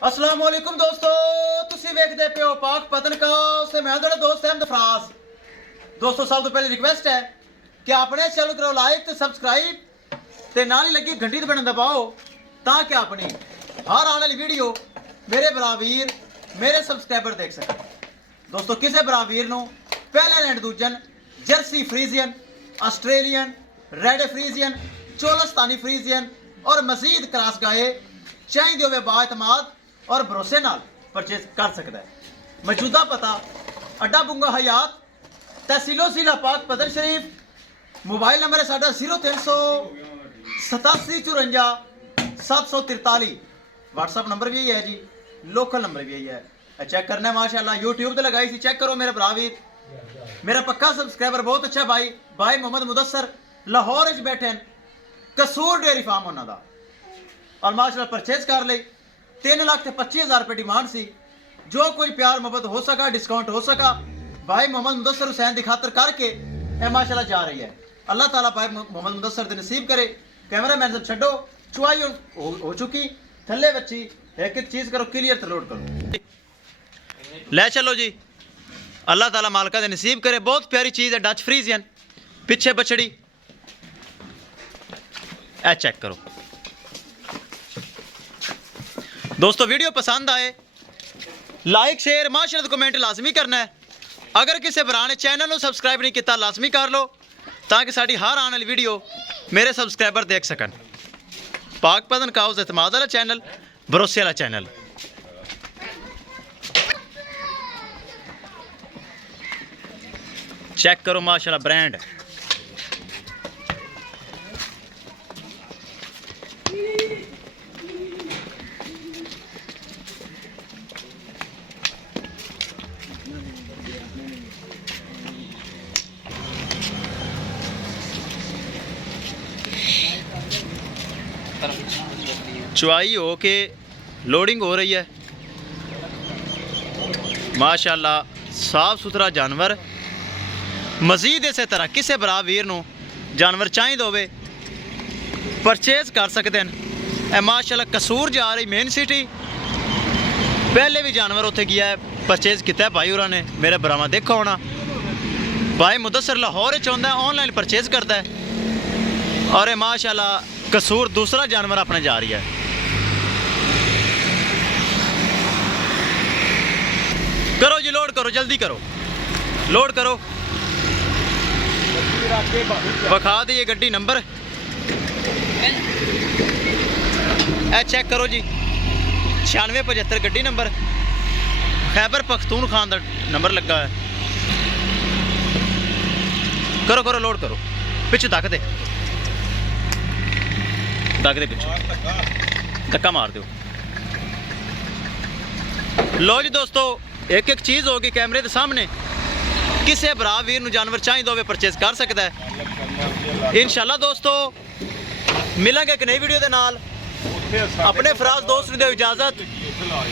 अस्सलाम वालेकुम दोस्तों, तुसी वेखदे पे हो पाक पतनकास ते मैं तुहाडा दोस्त अहमद फराज। दोस्तों सब तो पहले रिक्वेस्ट है कि अपने चैनल करो लाइक ते सब्सक्राइब ते नाल ही लगी घंटी ते बटन दबाओ ताकि अपनी हर आने वाली वीडियो मेरे बरावीर मेरे सब्सक्राइबर देख सकें। दोस्तों किसी बरावीर नो पहले एंड दूजन Jersey Friesian, Australian, red Friesian, Cholistani Friesian और मजीद क्रॉस गाए चाहिए होवे बाएतमाद और भरोसे नाल परचेज कर सकता है। मौजूदा पता अड्डा बुंगा हयात, तहसीलो जिला पाक पदर शरीफ। मोबाइल नंबर है साडा 038754 व्हाट्सअप नंबर भी यही है जी, लोकल नंबर भी यही है। चेक करना है माशाल्लाह, यूट्यूब तो लगाई थी, चेक करो मेरे बरावीर। मेरा पक्का सब्सक्राइबर बहुत अच्छा भाई मोहम्मद मुदस्सर लाहौर बैठे कसूर डेयरी फार्म उन्होंने और माशाल्लाह परचेज कर ली। 3,25,000 रुपये डिमांड सी, जो कोई प्यार मोहब्बत हो सका, डिस्काउंट हो सका, भाई मोहम्मद मुदस्सर हुसैन की खातर करके ये माशाल्लाह जा रही है। अल्लाह ताला भाई मोहम्मद मुदस्सर दे नसीब करे। कैमरा मैन सब छड्डो, चुआई हो चुकी थल्ले बच्ची, एक एक चीज़ करो क्लियर तो लोड करो, ले चलो जी। अल्लाह ताला मालका दे नसीब करे। बहुत प्यारी चीज़ है, डच फ्रीजियन, पिछे बछड़ी, ए चेक करो। दोस्तों वीडियो पसंद आए लाइक शेयर माशाल्लाह कमेंट लाजमी करना है। अगर किसी भरा ने चैनल को सब्सक्राइब नहीं किया लाजमी कर लो ताकि साड़ी हर आने वाली वीडियो मेरे सब्सक्राइबर देख सकन। पाक पतनकास एतमाद वाला चैनल, भरोसे वाला चैनल। चेक करो माशाल्लाह ब्रांड। चुआई हो के लोडिंग हो रही है माशाल्लाह, साफ सुथरा जानवर। मजीद इस तरह किसी भरा वीर नूं जानवर चाहिए होवे परचेज कर सकते हैं। माशाल्लाह कसूर जा रही मेन सिटी, पहले भी जानवर उत्थे गया है, परचेज किया है भाई उन्होंने मेरे भरावां देखो होना। भाई मुदस्सर लाहौर चाहता है, ऑनलाइन परचेज करता है और माशाल्लाह कसूर दूसरा जानवर अपने जा रही है। करो जी, लोड करो, जल्दी करो, लोड करो। बखा दिए गड्डी नंबर, ए चेक करो जी, 9675 गड्डी नंबर, खैबर पख्तूनख्वा का नंबर लगा है। करो करो लोड करो, पिछू तक दे पिछू धक्का मार दो। लो जी दोस्तों, एक एक चीज़ होगी कैमरे के सामने। किसी भरा वीर नूं जानवर चाहिए होवे परचेज कर सकता है। इंशाल्लाह दोस्तों मिलेंगे एक नई वीडियो के नाल। अपने फराज दोस्त नूं दो इजाजत,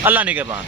अल्लाह निगहबान।